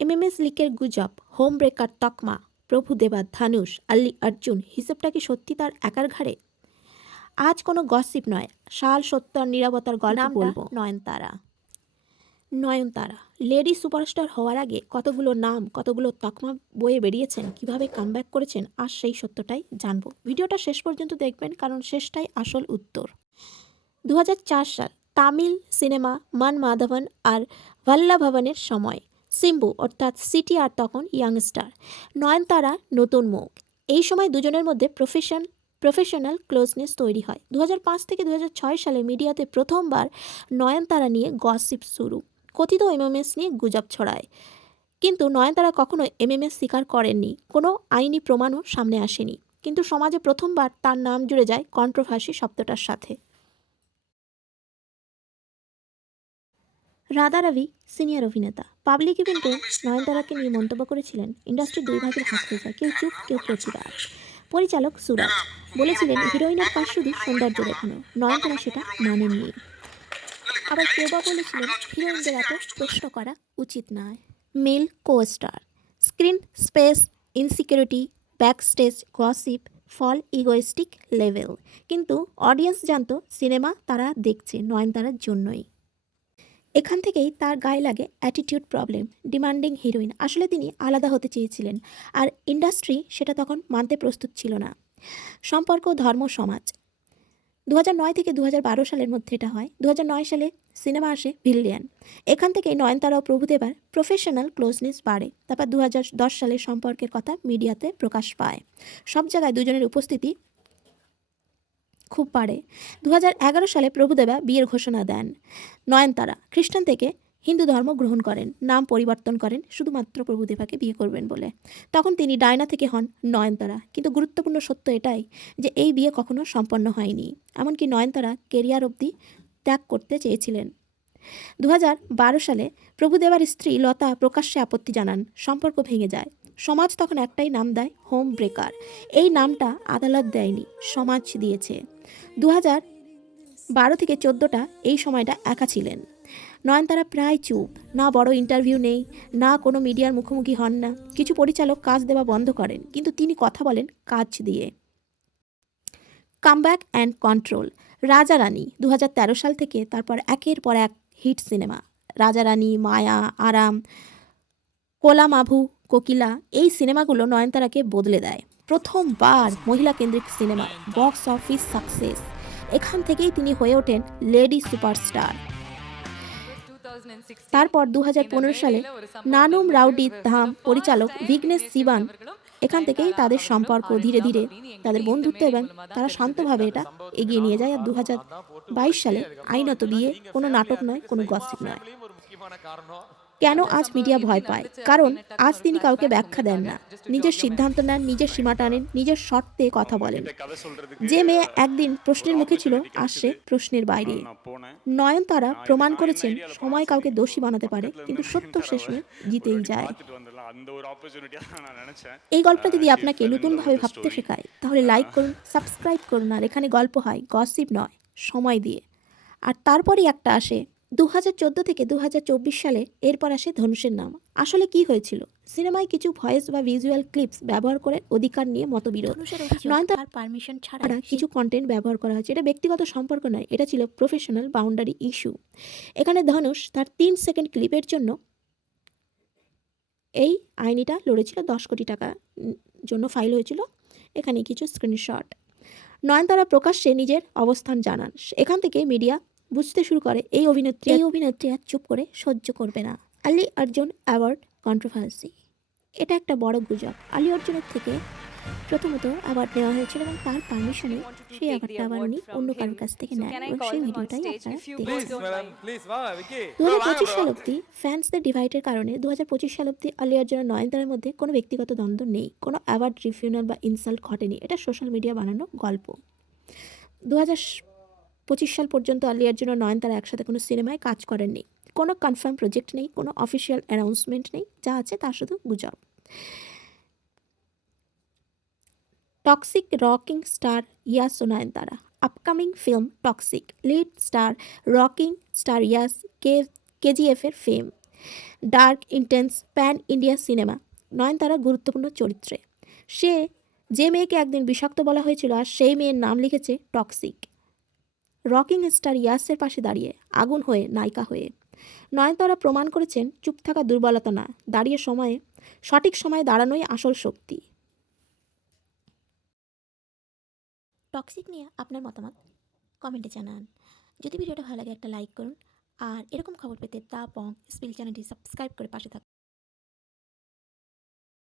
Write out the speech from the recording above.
MMS লিকের গুজব, home breaker তকমা, প্রভুদেবা, ধানুষ, আল্লি অর্জুন, হিসেবটা কি সত্যি তার একার ঘাড়ে? আজ কোনো গসিপ নয়, শাল সত্য আর নিরাপত্তার গল্প বলবো। নয়নতারা। নয়নতারা লেডি সুপারস্টার হওয়ার আগে কতগুলো নাম, কতগুলো তকমা বয়ে বেরিয়েছেন, কিভাবে কামব্যাক করেছেন, আর সেই সত্যটাই জানবো। ভিডিওটা শেষ পর্যন্ত দেখবেন, কারণ শেষটাই আসল উত্তর। 2004 সাল, তামিল সিনেমা মান মাধবন আর ভাল্লাভবনের সময়। সিম্বু অর্থাৎ সিটি আর তখন ইয়াংস্টার, নয়নতারা নতুন মুখ। এই সময় দুজনের মধ্যে প্রফেশনাল ক্লোজনেস তৈরি হয়। 2005 থেকে 2006 সালে মিডিয়াতে প্রথমবার নয়নতারা নিয়ে গসিপ শুরু, কথিত এমএমএস নিয়ে গুজব ছড়ায়। কিন্তু নয়নতারা কখনো এমএমএস স্বীকার করেননি, কোনো আইনি প্রমাণও সামনে আসেনি। কিন্তু সমাজে প্রথমবার তার নাম জুড়ে যায় কন্ট্রোভার্সি শব্দটার সাথে। রাধা রবি সিনিয়র অভিনেতা, পাবলিক ইভেন্টে নয়নতারাকে নিয়ে মন্তব্য করেছিলেন, ইন্ডাস্ট্রি দুই ভাগের হাত হয়ে যায়, কেউ চুপ কেউ প্রতিবাদ। পরিচালক সুরাজ বলেছিলেন হিরোইনের কাজ শুধু সৌন্দর্য দেখানো, নয়নতারা সেটা মানেননি। আবার কেউ বা বলেছিলেন হিরোইনদের এত প্রশ্ন করা উচিত নয়। Male costar, screen space, insecurity, backstage gossip, full egoistic level. কিন্তু অডিয়েন্স জানতো সিনেমা তারা দেখছে নয়নতারার জন্যই। এখান থেকেই তার গায়ে লাগে অ্যাটিটিউড প্রবলেম, ডিমান্ডিং হিরোইন। আসলে তিনি আলাদা হতে চেয়েছিলেন, আর ইন্ডাস্ট্রি সেটা তখন মানতে প্রস্তুত ছিল না। সম্পর্ক, ধর্ম, সমাজ। 2009 থেকে 2012 সালের মধ্যে এটা হয়। 2009 সালে সিনেমা আসে ভিলিয়ান। এখান থেকেই নয়নতারা ও প্রভুদেবার প্রফেশনাল ক্লোজনেস বাড়ে। তারপর 2010 সালে সম্পর্কের কথা মিডিয়াতে প্রকাশ পায়, সব জায়গায় দুজনের উপস্থিতি খুব বাড়ে। 2011 সালে প্রভুদেবা বিয়ের ঘোষণা দেন। নয়নতারা খ্রিস্টান থেকে হিন্দু ধর্ম গ্রহণ করেন, নাম পরিবর্তন করেন শুধুমাত্র প্রভুদেবাকে বিয়ে করবেন বলে। তখন তিনি ডায়না থেকে হন নয়নতারা। কিন্তু গুরুত্বপূর্ণ সত্য এটাই যে এই বিয়ে কখনো সম্পন্ন হয়নি। এমনকি নয়নতারা কেরিয়ার অবধি ত্যাগ করতে চেয়েছিলেন। 2012 সালে প্রভুদেবার স্ত্রী লতা প্রকাশ্যে আপত্তি জানান, সম্পর্ক ভেঙে যায়। সমাজ তখন একটাই নাম দেয়, হোম ব্রেকার। এই নামটা আদালত দেয়নি, সমাজ দিয়েছে। 2012 থেকে 14টা এই সময়টা একা ছিলেন। নয়নতারা প্রায় চুপ, না বড় ইন্টারভিউ নেই, না কোনো মিডিয়ার মুখোমুখি হন না। কিছু পরিচালক কাজ দেওয়া বন্ধ করেন, কিন্তু তিনি কথা বলেন কাজ দিয়ে। কামব্যাক অ্যান্ড কন্ট্রোল, রাজা রানী 2013 সাল থেকে তারপর একের পর এক হিট সিনেমা। রাজা রানী, মায়া, আরাম, কোলামাভু, কোকিলা, এই সিনেমাগুলো নয়নতারাকে বদলে দেয়। প্রথমবার মহিলা কেন্দ্রিক সিনেমা, বক্স অফিস সাকসেস। এখান থেকেই তিনি হয়ে ওঠেন লেডি সুপারস্টার। তারপর 2015 সালে নানুম রাউডি ধাম পরিচালক ভিঘ্নেশ শিবান, এখান থেকেই তাদের সম্পর্ক ধীরে ধীরে তাদের বন্ধুত্ব, এবং তারা শান্তভাবে এটা এগিয়ে নিয়ে যায়। আর 2022 সালে আইনত বিয়ে, কোনো নাটক নয়, কোনো গসিপ নয়। কেন আজ মিডিয়া ভয় পায়? কারণ আজ তিনি কাউকে ব্যাখ্যা দেন না, নিজের সিদ্ধান্ত নেন, নিজের সীমা টানেন, নিজের শর্তে কথা বলেন। যে মেয়ে একদিন প্রশ্নের মুখে ছিল, আজ সে প্রশ্নের বাইরে। নয়নতারা প্রমাণ করেছেন সময় কাউকে দোষী বানাতে পারে, কিন্তু সত্য শেষমেশ জিতেই যায়। এই গল্পটা যদি আপনাকে নতুনভাবে ভাবতে শেখায়, তাহলে লাইক করুন, সাবস্ক্রাইব করুন। আর এখানে গল্প হয়, গসিপ নয়, সময় দিয়ে। আর তারপরই একটা আসে 2014 থেকে 2024 সালে, এরপর আসে ধনুষের নাম। আসলে কি হয়েছিল? সিনেমায় কিছু ভয়েস বা ভিজুয়াল ক্লিপস ব্যবহার করে অধিকার নিয়ে মতবিরোধ। নয়নতারার পারমিশন ছাড়া কিছু কন্টেন্ট ব্যবহার করা হয়েছে। এটা ব্যক্তিগত সম্পর্ক নয়, এটা ছিল প্রফেশনাল বাউন্ডারি ইস্যু। এখানে ধনুষ তার 3 সেকেন্ড ক্লিপের জন্য এই আইনিটা লড়েছিল। 10 কোটি টাকা জন্য ফাইল হয়েছিল। এখানে কিছু স্ক্রিনশট। নয়নতারা প্রকাশ্যে নিজের অবস্থান জানান। এখান থেকে মিডিয়া বুঝতে শুরু করে এই অভিনেত্রী আর চুপ করে সহ্য করবে না। আল্লি অর্জুন অ্যাওয়ার্ড কন্ট্রোভার্সি, এটা একটা বড় গুজব। আল্লি অর্জুনের থেকে প্রথমত অ্যাওয়ার্ড নেওয়া হয়েছিল, এবং তার পারমিশনে সেই অ্যাওয়ার্ডটা আবার উনি অন্য কারোর কাছ থেকে নেন, এবং সেই ভিডিওটাই আপনারা দেখছেন। 2025 সাল অব্দি ফ্যান্সদের ডিভাইডের কারণে 2025 সাল অব্দি আল্লি অর্জুন আর নয়নতারার মধ্যে কোনো ব্যক্তিগত দ্বন্দ্ব নেই, কোনো অ্যাওয়ার্ড রিফিউনাল বা ইনসাল্ট ঘটেনি। এটা সোশ্যাল মিডিয়া বানানো গল্প। 2025 সাল পর্যন্ত আল্লি অর্জুন আর নয়নতারা একসাথে কোনো সিনেমায় কাজ করেননি। কোনো কনফার্ম প্রজেক্ট নেই, কোনো অফিসিয়াল অ্যানাউন্সমেন্ট নেই, যা আছে তা শুধু গুজব। টক্সিক রকিং স্টার ইয়াস ও Nayanthara, upcoming film toxic, lead star rocking star Yash, KGF এর ফেম। Dark intense pan India cinema. Nayanthara গুরুত্বপূর্ণ চরিত্রে। যে মেয়েকে একদিন বিষাক্ত বলা হয়েছিল, আর সেই মেয়ের নাম লিখেছে টক্সিক। রকিং স্টার ইয়াসের পাশে দাঁড়িয়ে আগুন হয়ে নায়িকা হয়ে নয়নতারা প্রমাণ করেছেন চুপ থাকা দুর্বলতা না, সঠিক সময়ে দাঁড়ানোই আসল শক্তি। টক্সিক নিয়ে আপনার মতামত কমেন্টে জানান। যদি ভিডিওটা ভালো লাগে একটা লাইক করুন, আর এরকম খবর পেতে দা বং স্পিল চ্যানেলটি সাবস্ক্রাইব করে পাশে থাকুন।